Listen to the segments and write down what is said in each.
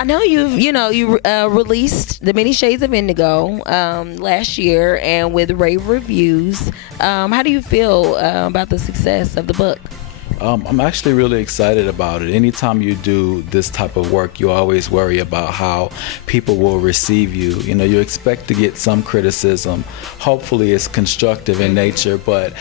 I know you released the Many Shades of Indigo last year, and with rave reviews. How do you feel about the success of the book? I'm actually really excited about it. Anytime you do this type of work, you always worry about how people will receive you. You know, you expect to get some criticism. Hopefully it's constructive in nature, but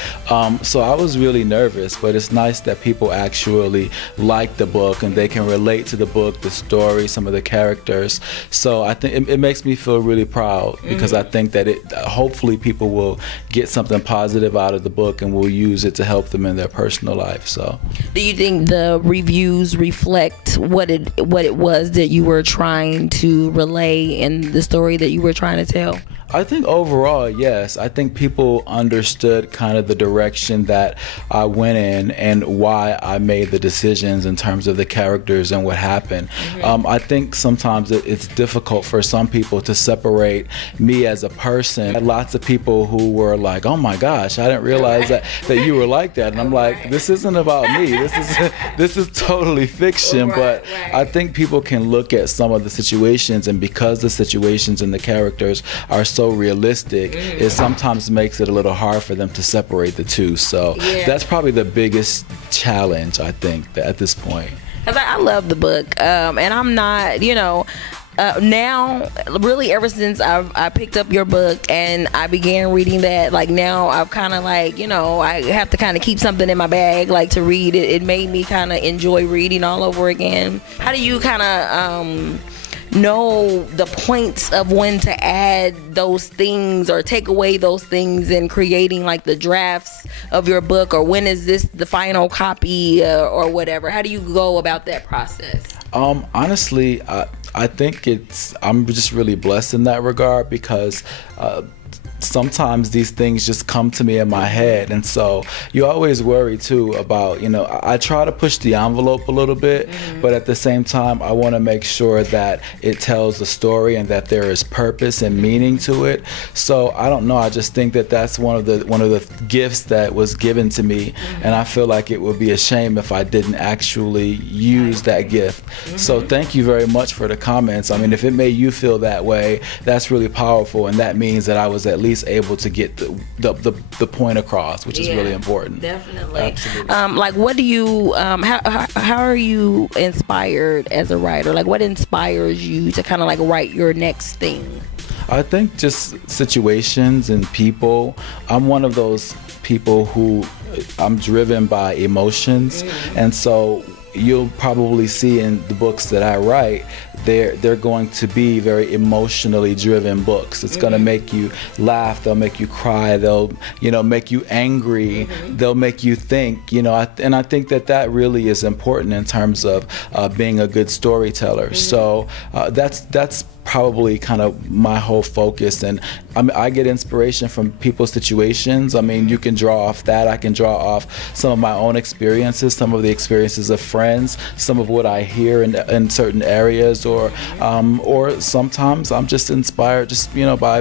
so I was really nervous, but it's nice that people actually like the book and they can relate to the book, the story, some of the characters. So I think it makes me feel really proud, because I think that hopefully people will get something positive out of the book and will use it to help them in their personal life. So do you think the reviews reflect what it was that you were trying to relay in the story that you were trying to tell? I think overall, yes. I think people understood kind of the direction that I went in and why I made the decisions in terms of the characters and what happened. I think sometimes it's difficult for some people to separate me as a person. I had lots of people who were like, "Oh my gosh, I didn't realize that you were like that." And I'm like, "This isn't about me. This is totally fiction." But I think people can look at some of the situations, and because the situations and the characters are so realistic, it sometimes makes it a little hard for them to separate the two. So that's probably the biggest challenge, I think, at this point. Because I love the book, and I'm not, now, really ever since I picked up your book and I began reading that, like now I've kind of like, I have to kind of keep something in my bag, like to read it. It made me kind of enjoy reading all over again. How do you kind of know the points of when to add those things or take away those things in creating like the drafts of your book, or when is this the final copy or whatever? How do you go about that process? Honestly, I think I'm just really blessed in that regard, because sometimes these things just come to me in my head, and so you always worry too about, I try to push the envelope a little bit, but at the same time I want to make sure that it tells the story and that there is purpose and meaning to it. So I don't know, I just think that that's one of the gifts that was given to me, and I feel like it would be a shame if I didn't actually use that gift. So thank you very much for the comments. I mean, if it made you feel that way, that's really powerful, and that means that I was at least able to get the point across, which is really important. Definitely. Absolutely. Like, what do you how are you inspired as a writer? Like, what inspires you to kind of like write your next thing? I think just situations and people. I'm one of those people who I'm driven by emotions, and so you'll probably see in the books that I write, they're going to be very emotionally driven books. It's going to make you laugh, they'll make you cry, they'll make you angry, they'll make you think, and I think that really is important in terms of being a good storyteller. So that's probably kind of my whole focus, and I get inspiration from people's situations. I mean, you can draw off that. I can draw off some of my own experiences, some of the experiences of friends, some of what I hear in certain areas, or sometimes I'm just inspired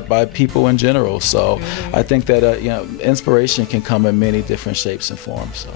by people in general. So I think that inspiration can come in many different shapes and forms. So.